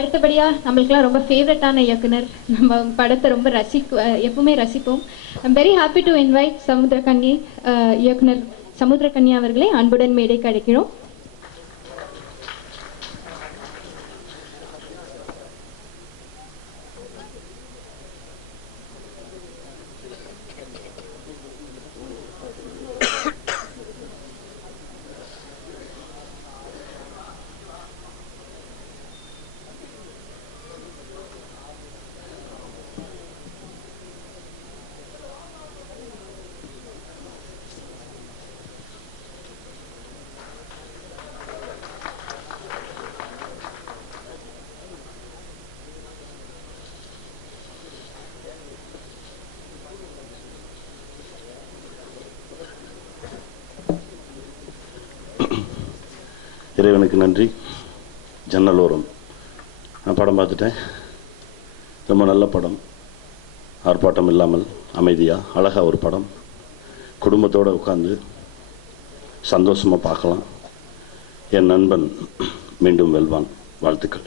அடுத்தபடியா நம்மளுக்குலாம் ரொம்ப ஃபேவரட்டான இயக்குனர், நம்ம படத்தை ரொம்ப எப்பவுமே ரசிப்போம். I'm very happy to invite Samuthirakani இயக்குனர் சமுத்திரகனி அவர்களை அன்புடன் மேடைக்கு அழைக்கிறோம். இறைவனுக்கு நன்றி. ஜன்னலோரம் நான் படம் பார்த்துட்டேன். ரொம்ப நல்ல படம், ஆர்ப்பாட்டம் இல்லாமல் அமைதியாக அழகாக ஒரு படம். குடும்பத்தோடு உட்காந்து சந்தோஷமாக பார்க்கலாம். என் நண்பன் மீண்டும் வெல்வான். வாழ்த்துக்கள்.